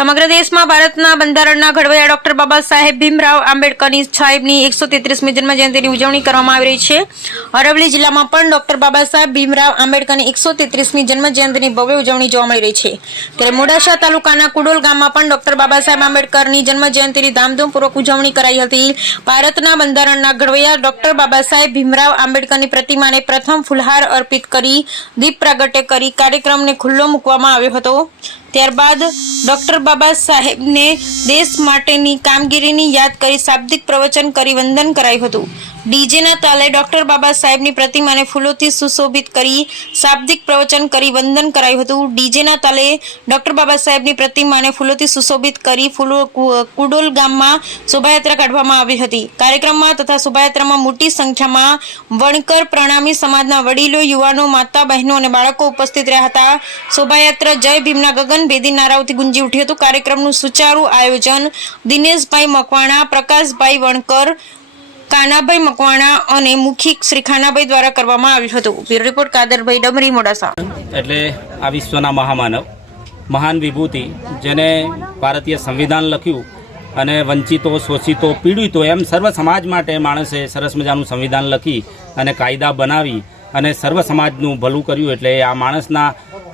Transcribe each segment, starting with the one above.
સમગ્ર દેશમાં ભારતના બંધારણના ઘડવૈયા ડોક્ટર બાબા સાહેબ ભીમરાવ આંબેડકરની સાહેબની એકસો તેત્રીસમી જન્મ જયંતિની ઉજવણી કરવામાં આવી રહી છે. અરવલ્લી જિલ્લામાં પણ ડોક્ટર બાબા સાહેબ ભીમરાવ આંબેડકરની એકસો તેત્રીસમી જન્મ જયંતિની ભવ્ય ઉજવણી જોવા મળી રહી છે. ત્યારે મોડાસા તાલુકાના કુડોલ ગામમાં પણ ડોક્ટર બાબા સાહેબ આંબેડકરની જન્મ જયંતિની ધામધૂમપૂર્વક ઉજવણી કરાઈ હતી. ભારતના બંધારણના ઘડવૈયા ડોક્ટર બાબા સાહેબ ભીમરાવ આંબેડકરની પ્રતિમાને પ્રથમ ફુલહાર અર્પિત કરી, દીપ પ્રાગટ્ય કરી કાર્યક્રમને ખુલ્લો મૂકવામાં આવ્યો હતો. ત્યારબાદ ડોક્ટર બાબા સાહેબને દેશ માટેની કામગીરીની યાદ કરી શાબ્દિક પ્રવચન કરી વંદન કરાયું હતું. ડીજેના તાલે ડોક્ટર બાબા સાહેબની પ્રતિમાને ફૂલોથી સુશોભિત કરી શાબ્દિક પ્રવચન કરી વંદન કરાયું હતું. ડીજેના તાલે ડોક્ટર બાબા સાહેબની પ્રતિમાને ફૂલોથી સુશોભિત કરી ફૂલો કુડોલ ગામમાં શોભાયાત્રા કાઢવામાં આવી હતી. કાર્યક્રમમાં તથા શોભાયાત્રામાં મોટી સંખ્યામાં વણકર પ્રણામી સમાજના વડીલો, યુવાનો, માતા, બહેનો અને બાળકો ઉપસ્થિત રહ્યા હતા. શોભાયાત્રા જય ભીમના ગગનભેદી નારાઓથી ગુંજી ઉઠ્યું હતું. કાર્યક્રમનું સુચારુ આયોજન દિનેશભાઈ મકવાણા, પ્રકાશભાઈ વણકર કાનાભાઈ મકવાણા અને મુખી શ્રી ખાનાભાઈ દ્વારા કરવામાં આવ્યું હતું. Bureau report Kadarbhai Damri Modasa. એટલે આ વિશ્વના મહામાનવ, મહાન વિભૂતિ, જેને ભારતીય સંવિધાન લખ્યું અને વંચિતો, શોષિતો, પીડિતો, એમ સર્વ સમાજ માટે માણસે સરસ મજાનું સંવિધાન લખી અને કાયદા બનાવી અને સર્વ સમાજનું ભલું કર્યું. એટલે આ માણસના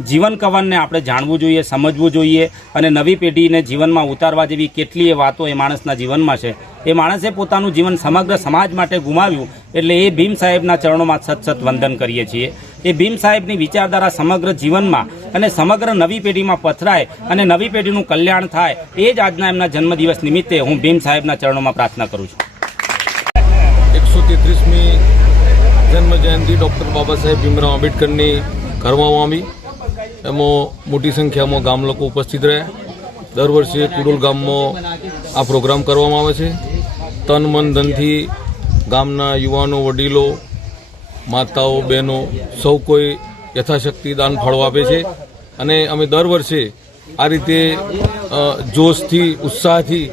જીવન કવનને આપણે જાણવું જોઈએ, સમજવું જોઈએ અને નવી પેઢીને જીવનમાં ઉતારવા જેવી કેટલીય વાતો એ માણસના જીવનમાં છે. એ માણસે પોતાનું જીવન સમગ્ર સમાજ માટે ગુમાવ્યું એટલે એ ભીમ સાહેબના ચરણોમાં સત સત વંદન કરીએ છીએ. એ ભીમ સાહેબની વિચારધારા સમગ્ર જીવનમાં અને સમગ્ર નવી પેઢીમાં પથરાય અને નવી પેઢીનું કલ્યાણ થાય એ જ આજના એમના જન્મદિવસ નિમિત્તે હું ભીમ સાહેબના ચરણોમાં પ્રાર્થના કરું છું. એકસો તેત્રીસમી જન્મ જયંતિ ડૉક્ટર બાબા સાહેબ ભીમરાવ આંબેડકરની કરવામાં આવી. એમાં મોટી સંખ્યામાં ગામ લોકો ઉપસ્થિત રહ્યા દર વર્ષે કુડોલ ગામમાં આ પ્રોગ્રામ કરવામાં આવે છે. તન મન ધનથી ગામના યુવાનો, વડીલો, માતાઓ, બહેનો સૌ કોઈ યથાશક્તિ દાન ફાળો આપે છે. અને અમે દર વર્ષે આ રીતે જોશથી, ઉત્સાહથી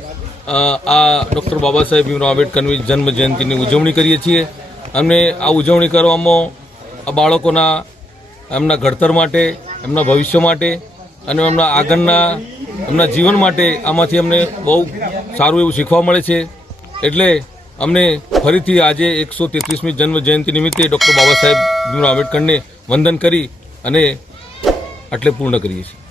આ ડૉક્ટર બાબા સાહેબ ભીમરાવ આંબેડકરની જન્મ જયંતિની ઉજવણી કરીએ છીએ. અને આ ઉજવણી કરવામાં બાળકોના, એમના ઘડતર માટે એમના ભવિષ્ય માટે અને એમના આગળના, એમના જીવન માટે આમાંથી અમને બહુ સારું એવું શીખવા મળે છે. એટલે અમને ફરીથી આજે એકસો તેત્રીસમી જન્મ જયંતિ નિમિત્તે ડૉક્ટર બાબા સાહેબ ભીમરાવ આંબેડકરને વંદન કરી અને આટલે પૂર્ણ કરીએ છીએ.